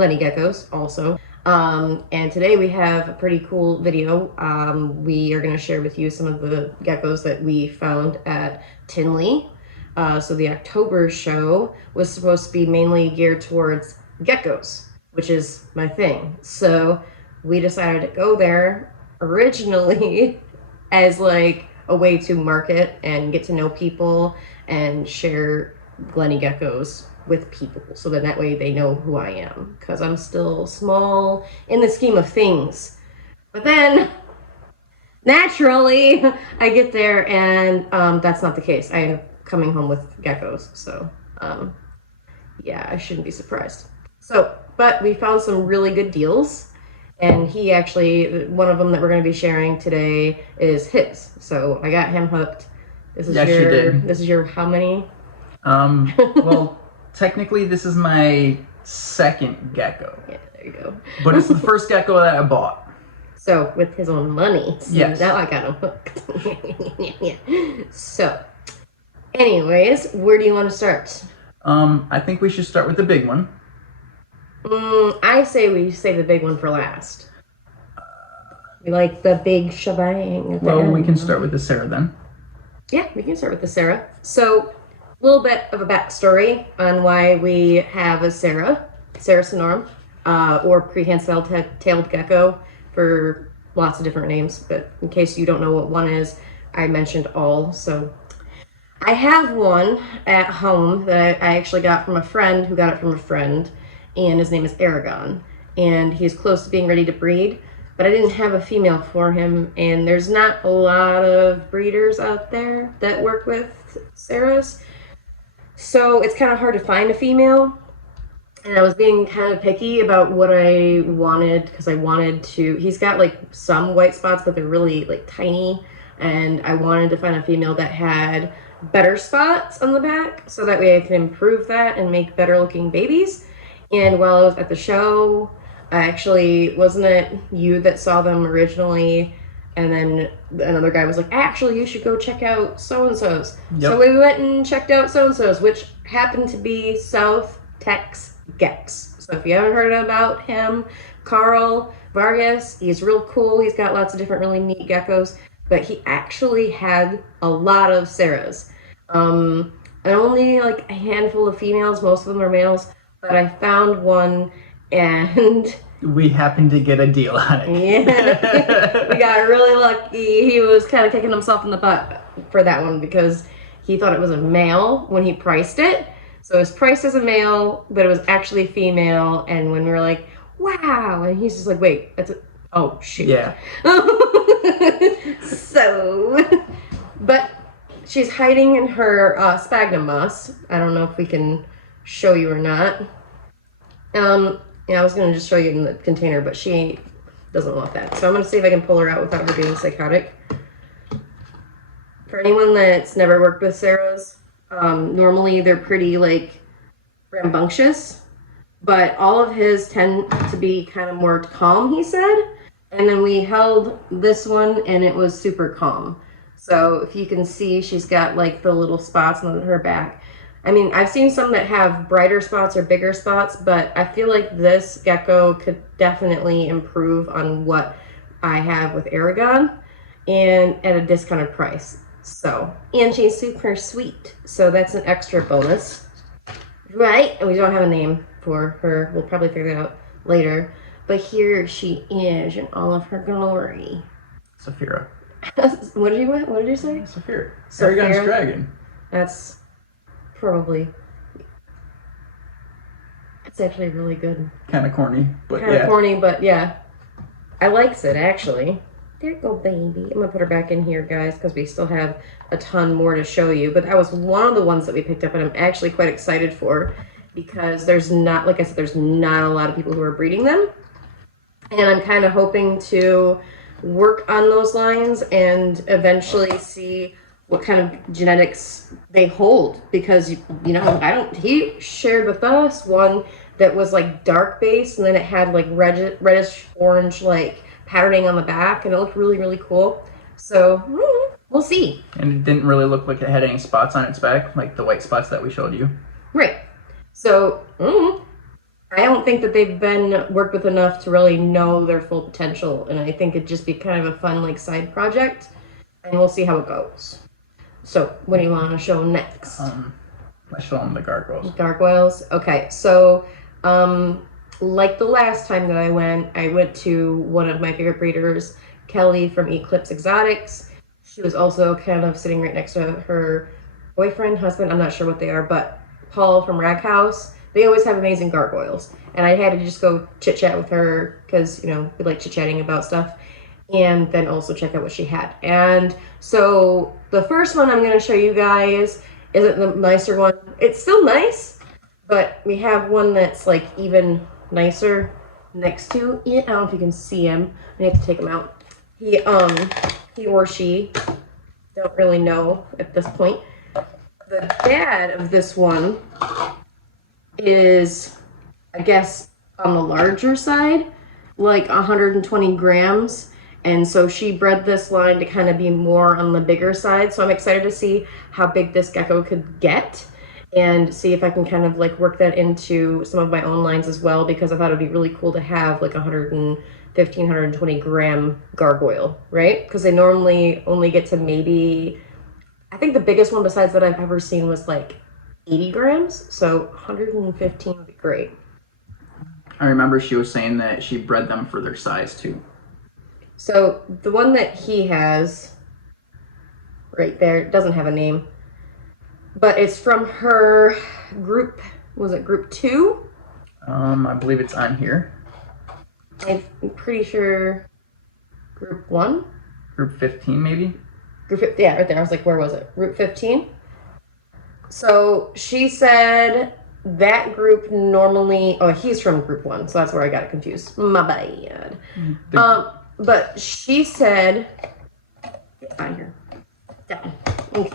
Glennie Geckos also. And today we have a pretty cool video. We are going to share with you some of the geckos that we found at Tinley. So the October show was supposed to be mainly geared towards geckos, which is my thing. So we decided to go there originally as like a way to market and get to know people and share Glennie Geckos with people, so that way they know who I am, because I'm still small in the scheme of things. But then naturally I get there and that's not the case. I end up coming home with geckos, so yeah, I shouldn't be surprised. So, but we found some really good deals, and he actually, one of them that we're going to be sharing today is his, so I got him hooked. This is this is your how many? Well, technically this is my second gecko. Yeah, there you go. But it's the first gecko that I bought. So, with his own money. So yes. Now I got him hooked. Yeah. So, anyways, where do you want to start? I think we should start with the big one. I say we save the big one for last. We like the big shebang. Well, we can start with the Sarah then. Yeah, we can start with the Sarah. So, a little bit of a backstory on why we have a Sarah Sonorum, or prehensile-tailed gecko, for lots of different names, but in case you don't know what one is, I mentioned all. So I have one at home that I actually got from a friend who got it from a friend, and his name is Aragon, and he's close to being ready to breed, but I didn't have a female for him, and there's not a lot of breeders out there that work with Sarahs. So it's kind of hard to find a female, and I was being kind of picky about what I wanted, because I wanted to, he's got like some white spots, but they're really like tiny, and I wanted to find a female that had better spots on the back, so that way I can improve that and make better looking babies. And while I was at the show, I actually, wasn't it you that saw them originally? And then another guy was like, actually, you should go check out so-and-so's. Yep. So we went and checked out so-and-so's, which happened to be South Tex Gex. So if you haven't heard about him, Carl Vargas, he's real cool. He's got lots of different really neat geckos, but he actually had a lot of Sarahs. And only like a handful of females, most of them are males, but I found one, and we happened to get a deal on it. Yeah, we got really lucky. He was kind of kicking himself in the butt for that one, because he thought it was a male when he priced it. So it was priced as a male, but it was actually female. And when we were like, wow, and he's just like, wait, that's a, oh shoot. Yeah. So, but she's hiding in her sphagnum moss. I don't know if we can show you or not. Yeah, I was going to just show you in the container, but she doesn't want that. So I'm going to see if I can pull her out without her being psychotic. For anyone that's never worked with Sarahs, normally they're pretty, like, rambunctious, but all of his tend to be kind of more calm, he said. And then we held this one, and it was super calm. So if you can see, she's got, like, the little spots on her back. I mean, I've seen some that have brighter spots or bigger spots, but I feel like this gecko could definitely improve on what I have with Aragon, and at a discounted price. So, and she's super sweet, so that's an extra bonus. Right? And we don't have a name for her. We'll probably figure that out later. But here she is in all of her glory. Saphira. What did you say? Saphira. Saphira? Aragon's dragon. That's probably... It's actually really good. Kind of corny, but Kind of corny, but yeah. I likes it, actually. There you go, baby. I'm going to put her back in here, guys, because we still have a ton more to show you. But that was one of the ones that we picked up, and I'm actually quite excited for, because there's not, like I said, there's not a lot of people who are breeding them. And I'm kind of hoping to work on those lines and eventually see what kind of genetics they hold, because, you know, he shared with us one that was like dark base, and then it had like reddish orange like patterning on the back, and it looked really, really cool. So we'll see. And it didn't really look like it had any spots on its back, like the white spots that we showed you. Right. So I don't think that they've been worked with enough to really know their full potential, and I think it'd just be kind of a fun like side project, and we'll see how it goes. So what do you want to show next? Let's show them the gargoyles. Gargoyles. Okay, so like the last time that I went to one of my favorite breeders, Kelly from Eclipse Exotics. She was also kind of sitting right next to her boyfriend, husband, I'm not sure what they are, but Paul from Rag House. They always have amazing gargoyles. And I had to just go chit-chat with her because, you know, we like chit-chatting about stuff. And then also check out what she had. And so the first one I'm going to show you guys isn't the nicer one. It's still nice, but we have one that's like even nicer next to it. I don't know if you can see him. I have to take him out. He or she, don't really know at this point. The dad of this one is, I guess, on the larger side, like 120 grams. And so she bred this line to kind of be more on the bigger side. So I'm excited to see how big this gecko could get and see if I can kind of like work that into some of my own lines as well, because I thought it'd be really cool to have like 115, 120 gram gargoyle, right? Because they normally only get to maybe, I think the biggest one besides that I've ever seen was like 80 grams. So 115 would be great. I remember she was saying that she bred them for their size too. So the one that he has right there doesn't have a name, but it's from her group. Was it group 2? I believe it's on here. I'm pretty sure group 1? Group 15 maybe? Group 15, yeah, right there. I was like, where was it? Group 15? So she said that group normally, oh, he's from group 1, so that's where I got it confused. My bad. But she said, get out of here, down. Okay.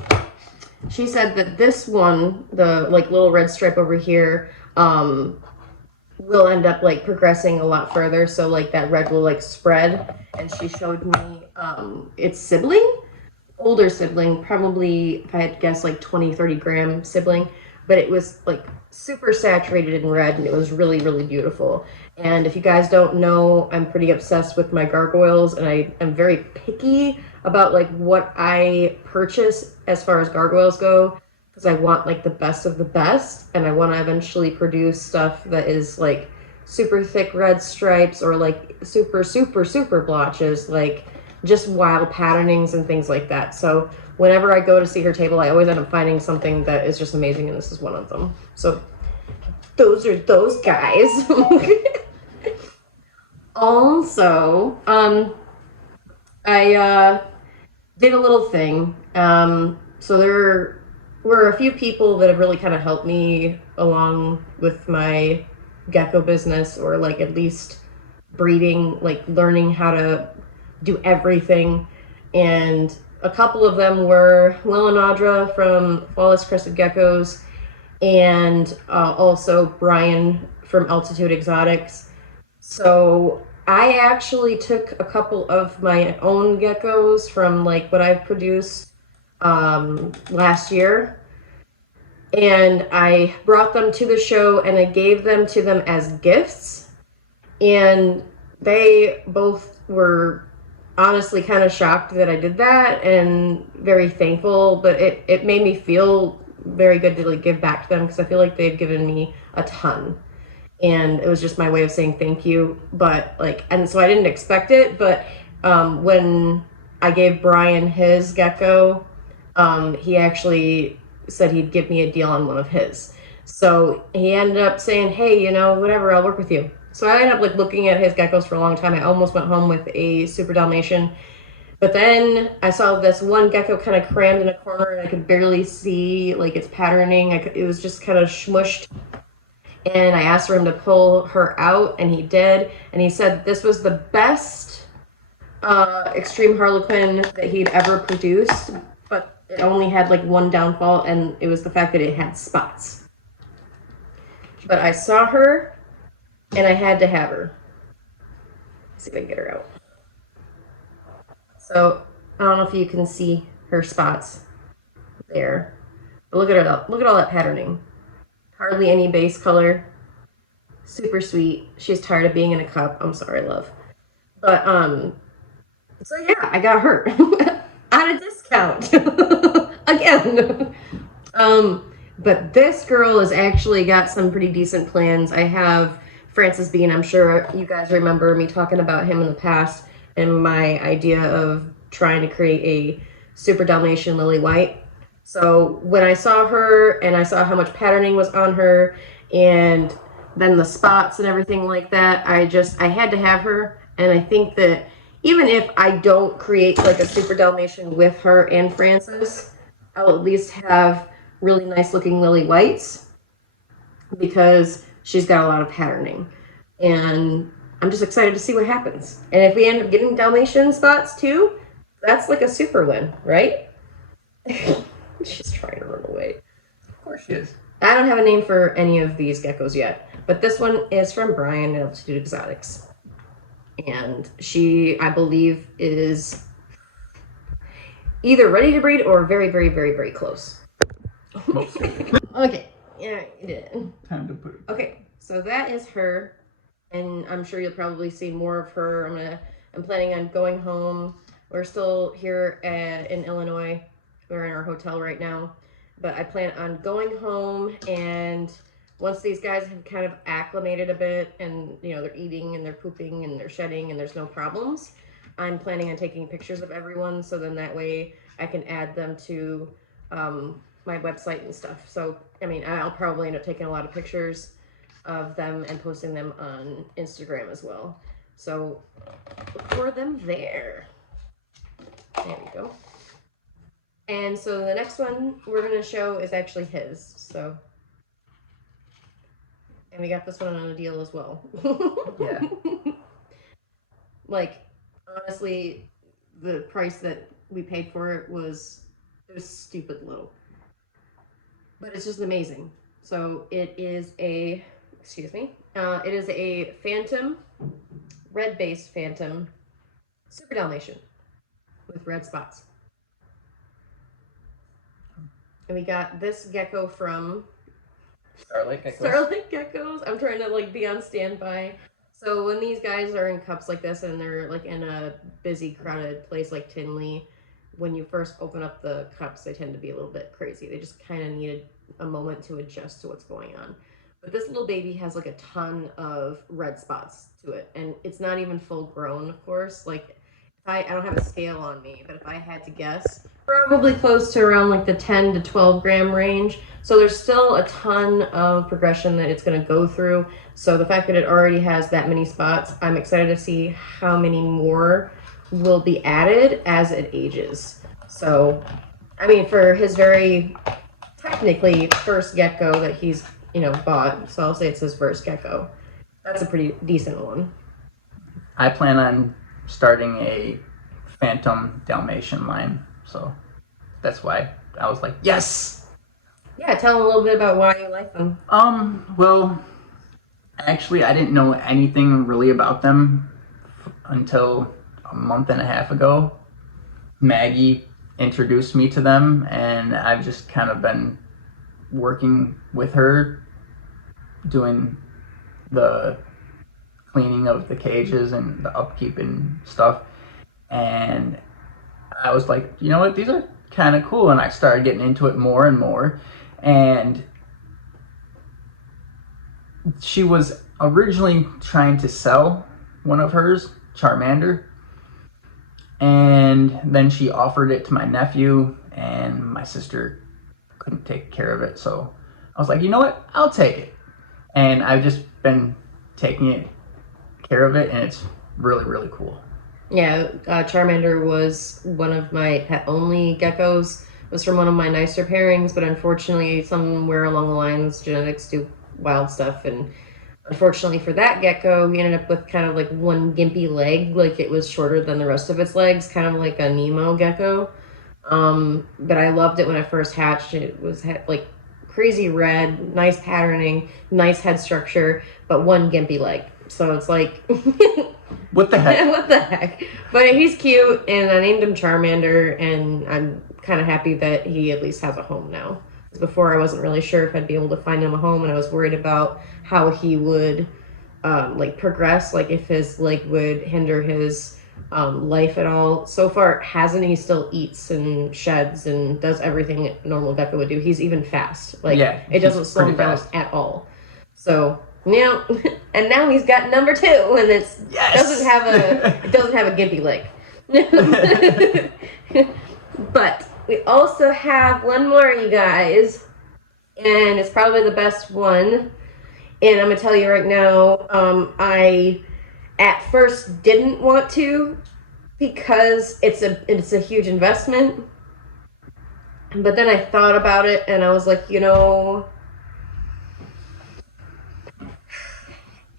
She said that this one, the like little red stripe over here, will end up like progressing a lot further. So like that red will like spread. And she showed me its sibling, older sibling, probably if I had to guess like 20, 30 gram sibling. But it was like super saturated in red, and it was really, really beautiful. And if you guys don't know, I'm pretty obsessed with my gargoyles, and I am very picky about like what I purchase as far as gargoyles go, because I want like the best of the best, and I want to eventually produce stuff that is like super thick red stripes or like super, super, super blotches, like just wild patternings and things like that. So whenever I go to see her table, I always end up finding something that is just amazing, and this is one of them. So those are those guys. Also, I did a little thing. So there were a few people that have really kind of helped me along with my gecko business, or like at least breeding, like learning how to do everything. And a couple of them were Will and Audra from Flawless Crested Geckos, and also Brian from Altitude Exotics. So I actually took a couple of my own geckos from like what I've produced last year, and I brought them to the show, and I gave them to them as gifts, and they both were honestly kind of shocked that I did that and very thankful, but it made me feel very good to like give back to them because I feel like they've given me a ton. And it was just my way of saying thank you. But like, and so I didn't expect it, but when I gave Brian his gecko, he actually said he'd give me a deal on one of his. So he ended up saying, hey, you know, whatever, I'll work with you. So I ended up like looking at his geckos for a long time. I almost went home with a Super Dalmatian. But then I saw this one gecko kind of crammed in a corner and I could barely see like its patterning. It was just kind of smushed. And I asked for him to pull her out, and he did. And he said this was the best extreme Harlequin that he'd ever produced, but it only had like one downfall, and it was the fact that it had spots. But I saw her, and I had to have her. Let's see if I can get her out. So I don't know if you can see her spots there, but look at her. Look at all that patterning. Hardly any base color. Super sweet. She's tired of being in a cup. I'm sorry, love. But so yeah, I got her at a discount again. But this girl has actually got some pretty decent plans. I have Francis Bean. I'm sure you guys remember me talking about him in the past and my idea of trying to create a Super Dalmatian Lily White. So when I saw her and I saw how much patterning was on her and then the spots and everything like that, I had to have her. And I think that even if I don't create like a Super Dalmatian with her and Francis, I'll at least have really nice looking Lily Whites because she's got a lot of patterning. And I'm just excited to see what happens. And if we end up getting Dalmatian spots too, that's like a super win, right? She's trying to run away. Of course she is. I don't have a name for any of these geckos yet, but this one is from Brian at Altitude Exotics. And she, I believe, is either ready to breed or very, very, very, very close. Okay. Yeah, you did. Time to put it. Okay, so that is her. And I'm sure you'll probably see more of her. I'm planning on going home. We're still here in Illinois. We're in our hotel right now, but I plan on going home, and once these guys have kind of acclimated a bit and, you know, they're eating and they're pooping and they're shedding and there's no problems, I'm planning on taking pictures of everyone, so then that way I can add them to my website and stuff. So, I mean, I'll probably end up taking a lot of pictures of them and posting them on Instagram as well. So, look for them there. There we go. And so the next one we're going to show is actually his. So, and we got this one on a deal as well. Yeah. Like, honestly, the price that we paid for it was stupid low. But it's just amazing. So it is a, it is a Phantom, red-based Phantom, Super Dalmatian with red spots. And we got this gecko from Starlight Geckos. Starlight Geckos. I'm trying to like be on standby. So when these guys are in cups like this and they're like in a busy, crowded place like Tinley, when you first open up the cups, they tend to be a little bit crazy. They just kind of needed a moment to adjust to what's going on. But this little baby has like a ton of red spots to it, and it's not even full grown, of course. Like, I don't have a scale on me, but if I had to guess, probably close to around like the 10 to 12 gram range. So there's still a ton of progression that it's going to go through. So the fact that it already has that many spots, I'm excited to see how many more will be added as it ages. So, I mean, for his very technically first gecko that he's, you know, bought, so I'll say it's his first gecko. That's a pretty decent one. I plan on starting a Phantom Dalmatian line, so that's why I was like, yes! Yeah, tell them a little bit about why you like them. Well, actually, I didn't know anything really about them until a month and a half ago. Maggie introduced me to them, and I've just kind of been working with her, doing the cleaning of the cages and the upkeep and stuff. And I was like, you know what, these are kind of cool. And I started getting into it more and more. And she was originally trying to sell one of hers, Charmander, and then she offered it to my nephew, and my sister couldn't take care of it, so I was like, you know what, I'll take it. And I've just been taking care of it, and it's really, really cool. Yeah, Charmander was one of my pet-only geckos. It was from one of my nicer pairings, but unfortunately, somewhere along the lines, genetics do wild stuff, and unfortunately for that gecko, we ended up with kind of like one gimpy leg, like it was shorter than the rest of its legs, kind of like a Nemo gecko. But I loved it when it first hatched. It was like crazy red, nice patterning, nice head structure, but one gimpy leg. So it's like, what the heck? What the heck? But he's cute, and I named him Charmander, and I'm kind of happy that he at least has a home now. Before, I wasn't really sure if I'd be able to find him a home, and I was worried about how he would like progress, like if his leg would hinder his life at all. So far, it hasn't. He still eats and sheds and does everything a normal gecko would do. He's even fast. Like, yeah, it doesn't slow him down at all. So, you know, and now he's got number 2, and it doesn't have a gimpy leg. But we also have one more, you guys, and it's probably the best one. And I'm gonna tell you right now, I at first didn't want to because it's a huge investment. But then I thought about it, and I was like, you know,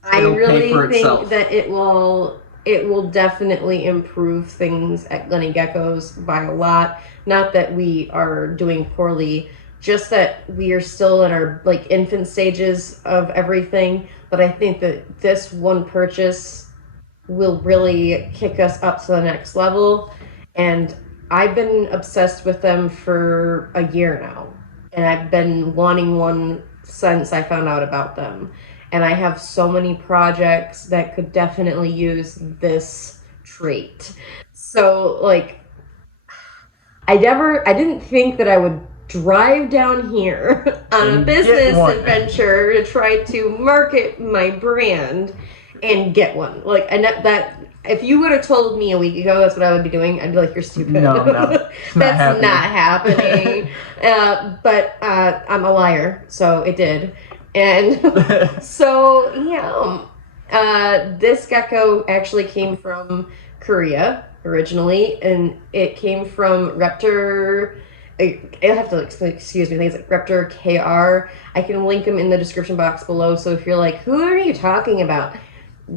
I really think that it will definitely improve things at Glennie Geckos by a lot. Not that we are doing poorly, just that we are still in our like infant stages of everything. But I think that this one purchase will really kick us up to the next level. And I've been obsessed with them for a year now, and I've been wanting one since I found out about them. And I have so many projects that could definitely use this trait. So, like, I didn't think that I would drive down here on a business adventure to try to market my brand and get one. Like, and that if you would have told me a week ago that's what I would be doing, I'd be like, you're stupid. No, that's not happening. But I'm a liar, so it did. And so, yeah, this gecko actually came from Korea originally, and it came from Raptor. I'll have to excuse me. I think it's like Raptor KR. I can link them in the description box below. So if you're like, who are you talking about?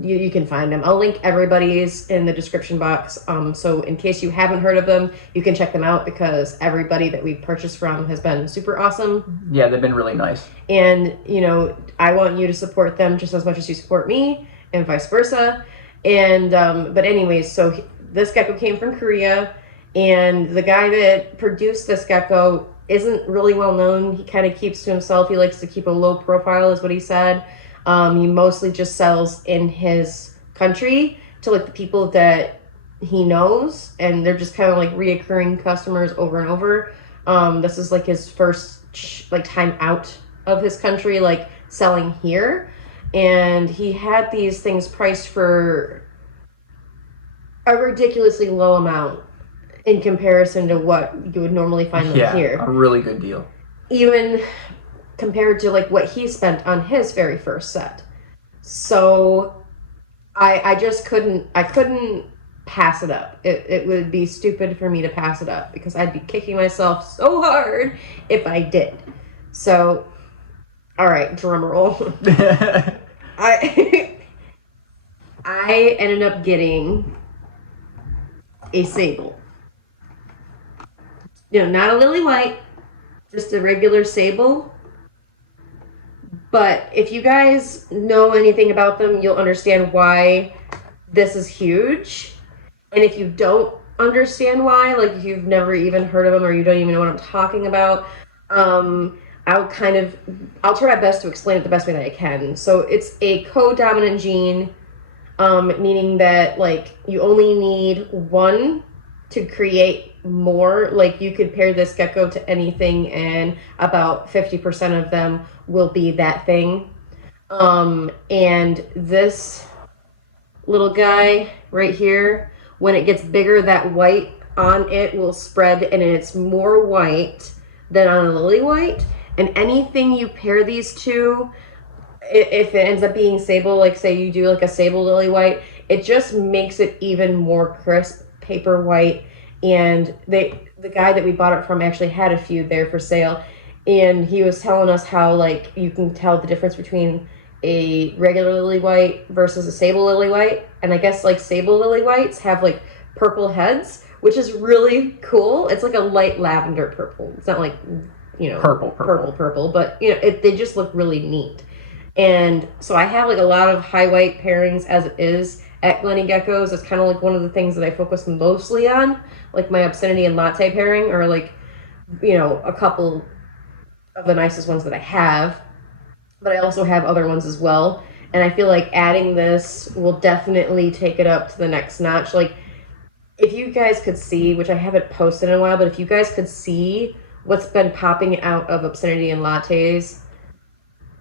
You can find them. I'll link everybody's in the description box. So in case you haven't heard of them, you can check them out because everybody that we purchased from has been super awesome. Yeah, they've been really nice. And, you know, I want you to support them just as much as you support me and vice versa. And, but anyways, so this gecko came from Korea, and the guy that produced this gecko isn't really well known. He kind of keeps to himself. He likes to keep a low profile is what he said. He mostly just sells in his country to like the people that he knows, and they're just kind of like reoccurring customers over and over. This is like his first like time out of his country, like selling here, and he had these things priced for a ridiculously low amount in comparison to what you would normally find them here. Yeah, a really good deal. Even compared to like what he spent on his very first set. So I just couldn't pass it up. It would be stupid for me to pass it up because I'd be kicking myself so hard if I did. So, all right, drum roll. I ended up getting a sable. You know, not a lily white, just a regular sable. But if you guys know anything about them, you'll understand why this is huge. And if you don't understand why, like if you've never even heard of them or you don't even know what I'm talking about, I'll try my best to explain it the best way that I can. So it's a co-dominant gene, meaning that like you only need one to create more. Like, you could pair this gecko to anything, and about 50% of them will be that thing. And this little guy right here, when it gets bigger, that white on it will spread, and it's more white than on a lily white. And anything you pair these two, if it ends up being sable, like say you do like a sable lily white, it just makes it even more crisp, paper white. And the guy that we bought it from actually had a few there for sale, and he was telling us how like you can tell the difference between a regular lily white versus a sable lily white. And I guess like sable lily whites have like purple heads, which is really cool. It's like a light lavender purple. It's not like, you know, purple, but you know, they just look really neat. And so I have like a lot of high white pairings as it is at Glennie Geckos. It's kind of like one of the things that I focus mostly on, like my obscenity and latte pairing, or like, you know, a couple of the nicest ones that I have. But I also have other ones as well. And I feel like adding this will definitely take it up to the next notch. Like, if you guys could see, which I haven't posted in a while, but if you guys could see what's been popping out of obscenity and lattes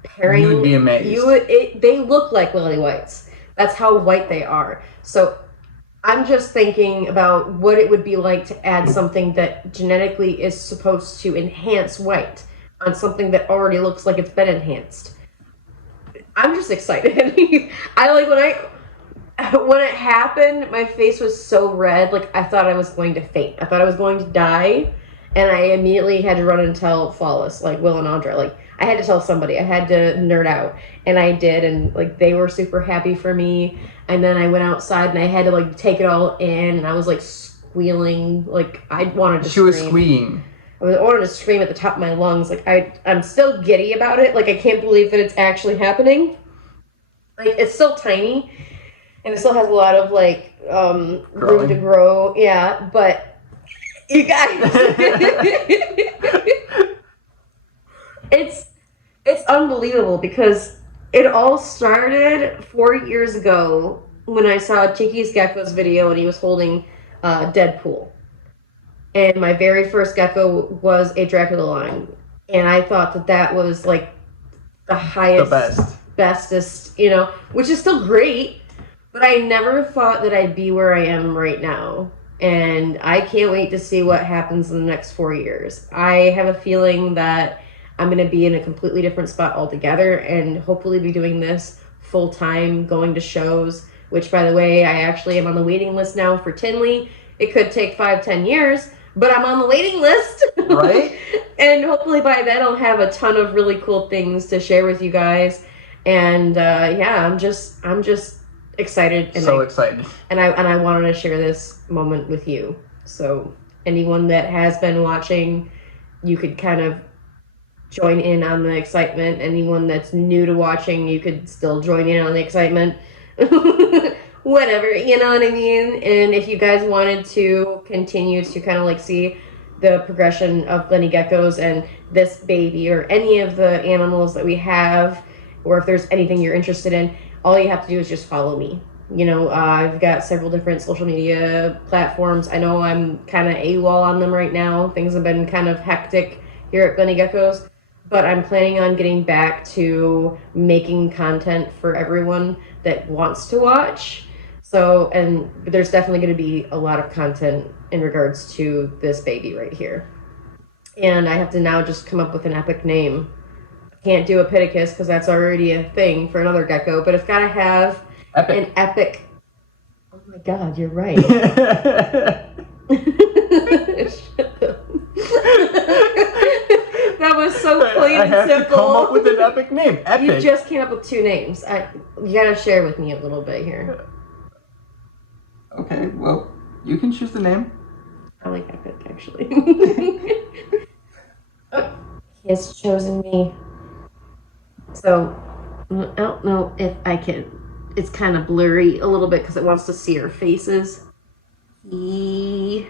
pairing, you would be amazed. They look like lily whites. That's how white they are. So I'm just thinking about what it would be like to add something that genetically is supposed to enhance white on something that already looks like it's been enhanced. I'm just excited. I like when it happened, my face was so red, like I thought I was going to faint. I thought I was going to die, and I immediately had to run and tell Flawless, like Will and Audra. Like, I had to tell somebody. I had to nerd out, and I did, and like they were super happy for me. And then I went outside, and I had to like take it all in, and I was like squealing, like I wanted to. She was squealing. I wanted to scream at the top of my lungs. Like, I'm still giddy about it. Like, I can't believe that it's actually happening. Like, it's still tiny, and it still has a lot of, like, room to grow. Yeah, but you guys, it's unbelievable, because it all started 4 years ago when I saw Cheeky's Gecko's video, and he was holding Deadpool. And my very first gecko was a Dracula line. And I thought that was like the highest, bestest, you know, which is still great. But I never thought that I'd be where I am right now. And I can't wait to see what happens in the next 4 years. I have a feeling that I'm going to be in a completely different spot altogether, and hopefully be doing this full time, going to shows, which, by the way, I actually am on the waiting list now for Tinley. It could take 5-10 years, but I'm on the waiting list. Right? And hopefully by then I'll have a ton of really cool things to share with you guys. And yeah, I'm just excited. And excited. And I wanted to share this moment with you. So anyone that has been watching, you could kind of join in on the excitement. Anyone that's new to watching, you could still join in on the excitement. Whatever, you know what I mean? And if you guys wanted to continue to kind of like see the progression of Glennie Geckos and this baby, or any of the animals that we have, or if there's anything you're interested in, all you have to do is just follow me. You know, I've got several different social media platforms. I know I'm kind of AWOL on them right now. Things have been kind of hectic here at Glennie Geckos, but I'm planning on getting back to making content for everyone that wants to watch. So, and there's definitely going to be a lot of content in regards to this baby right here. And I have to now just come up with an epic name. I can't do Epictetus because that's already a thing for another gecko, but it's got to have an epic. Oh my God, you're right. That was so plain and simple. I have to come up with an epic name. Epic. You just came up with 2 names. You got to share with me a little bit here. Okay, well, you can choose the name. I like epic, actually. Oh, he has chosen me. So, I don't know if I can. It's kind of blurry a little bit because it wants to see our faces. He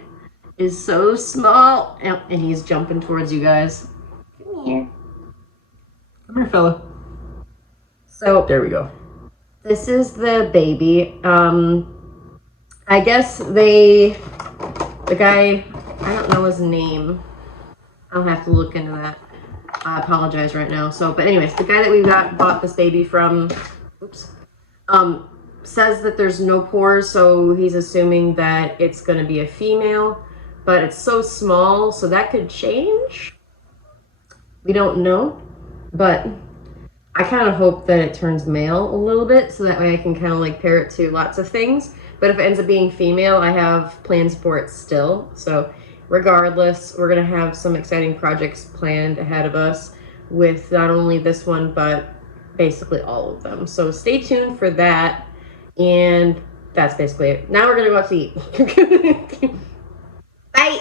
is so small. Oh, and he's jumping towards you guys. Come here. Come here, fella. So, there we go. This is the baby. I guess the guy I don't know his name. I'll have to look into that. I apologize right now. So, but anyways, the guy that we bought this baby from, oops, says that there's no pores, so he's assuming that it's going to be a female, but it's so small, so that could change. We don't know, but I kind of hope that it turns male a little bit, so that way I can kind of like pair it to lots of things. But if it ends up being female, I have plans for it still. So regardless, we're going to have some exciting projects planned ahead of us with not only this one, but basically all of them. So stay tuned for that. And that's basically it. Now we're going to go out to eat. Bye.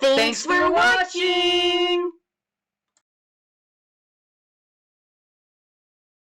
Thanks for watching!